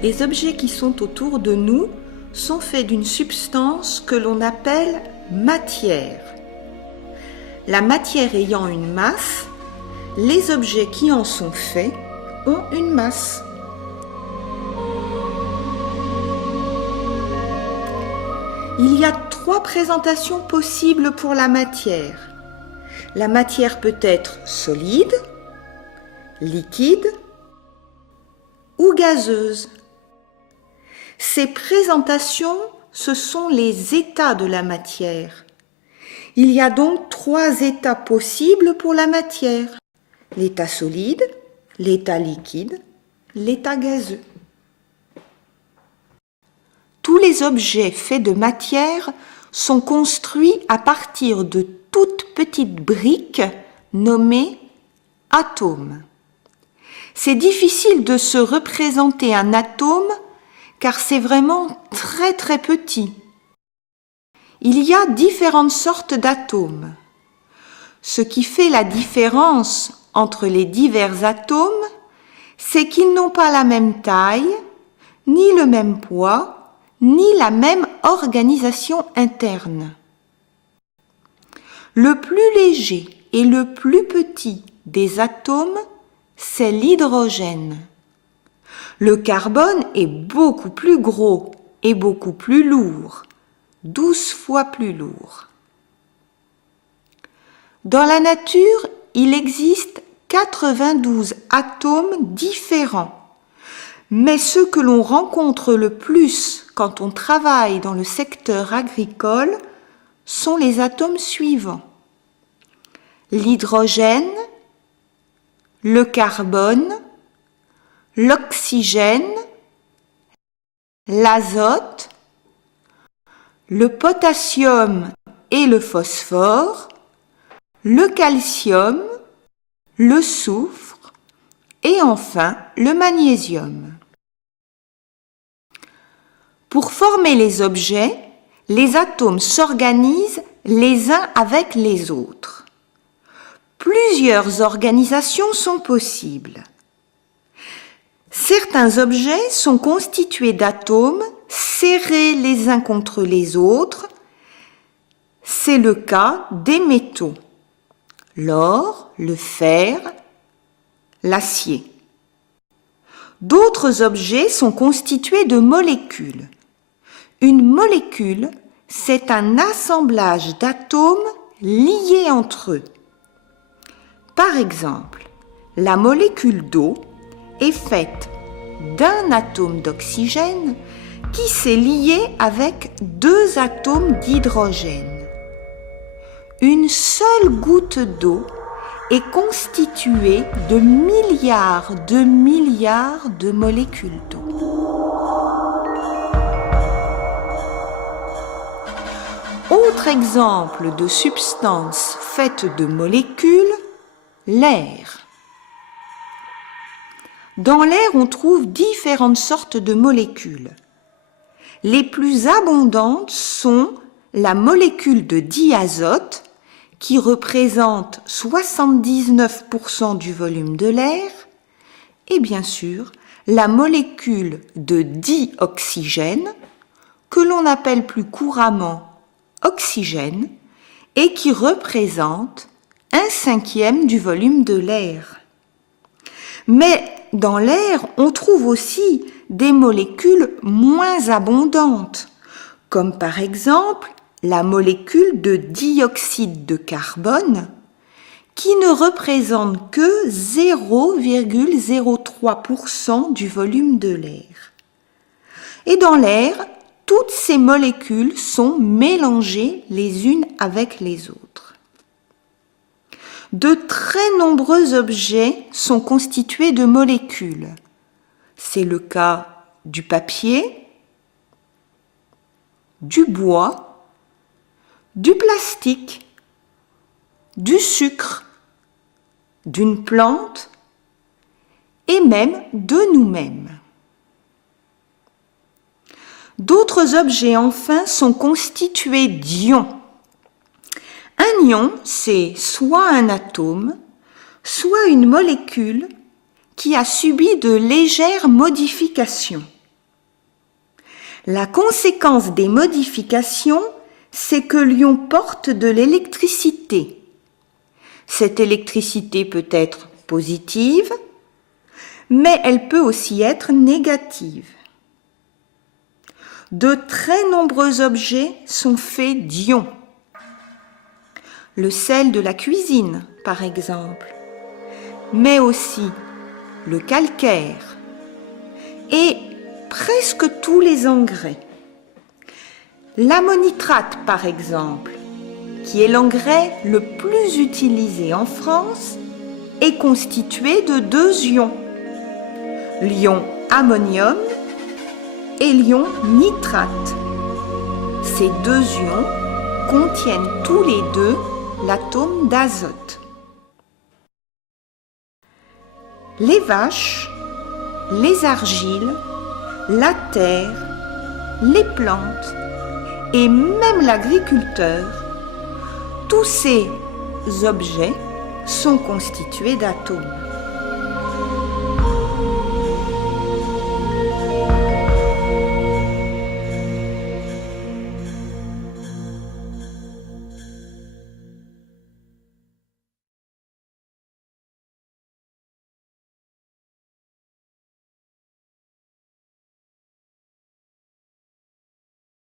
Les objets qui sont autour de nous sont faits d'une substance que l'on appelle matière. La matière ayant une masse, les objets qui en sont faits ont une masse. Il y a 3 présentations possibles pour la matière. La matière peut être solide, liquide ou gazeuse. Ces présentations, ce sont les états de la matière. Il y a donc 3 états possibles pour la matière. L'état solide, l'état liquide, l'état gazeux. Tous les objets faits de matière sont construits à partir de toutes petites briques nommées atomes. C'est difficile de se représenter un atome car c'est vraiment très petit. Il y a différentes sortes d'atomes. Ce qui fait la différence entre les divers atomes, c'est qu'ils n'ont pas la même taille, ni le même poids, ni la même organisation interne. Le plus léger et le plus petit des atomes, c'est l'hydrogène. Le carbone est beaucoup plus gros et beaucoup plus lourd, 12 fois plus lourd. Dans la nature, il existe 92 atomes différents. Mais ceux que l'on rencontre le plus quand on travaille dans le secteur agricole sont les atomes suivants. L'hydrogène, le carbone, l'oxygène, l'azote, le potassium et le phosphore, le calcium, le soufre et enfin le magnésium. Pour former les objets, les atomes s'organisent les uns avec les autres. Plusieurs organisations sont possibles. Certains objets sont constitués d'atomes serrés les uns contre les autres. C'est le cas des métaux, l'or, le fer, l'acier. D'autres objets sont constitués de molécules. Une molécule, c'est un assemblage d'atomes liés entre eux. Par exemple, la molécule d'eau est faite d'un atome d'oxygène qui s'est lié avec 2 atomes d'hydrogène. Une seule goutte d'eau est constituée de milliards de molécules d'eau. Autre exemple de substance faite de molécules, l'air. Dans l'air, on trouve différentes sortes de molécules. Les plus abondantes sont la molécule de diazote, qui représente 79% du volume de l'air, et bien sûr, la molécule de dioxygène, que l'on appelle plus couramment oxygène, et qui représente 1/5 du volume de l'air. Mais dans l'air, on trouve aussi des molécules moins abondantes, comme par exemple la molécule de dioxyde de carbone, qui ne représente que 0,03% du volume de l'air. Et dans l'air, toutes ces molécules sont mélangées les unes avec les autres. De très nombreux objets sont constitués de molécules. C'est le cas du papier, du bois, du plastique, du sucre, d'une plante et même de nous-mêmes. D'autres objets enfin sont constitués d'ions. Un ion, c'est soit un atome, soit une molécule qui a subi de légères modifications. La conséquence des modifications, c'est que l'ion porte de l'électricité. Cette électricité peut être positive, mais elle peut aussi être négative. De très nombreux objets sont faits d'ions. Le sel de la cuisine, par exemple, mais aussi le calcaire et presque tous les engrais. L'ammonitrate, par exemple, qui est l'engrais le plus utilisé en France, est constitué de 2 ions, l'ion ammonium et l'ion nitrate. Ces 2 ions contiennent tous les deux l'atome d'azote. Les vaches, les argiles, la terre, les plantes et même l'agriculteur, tous ces objets sont constitués d'atomes.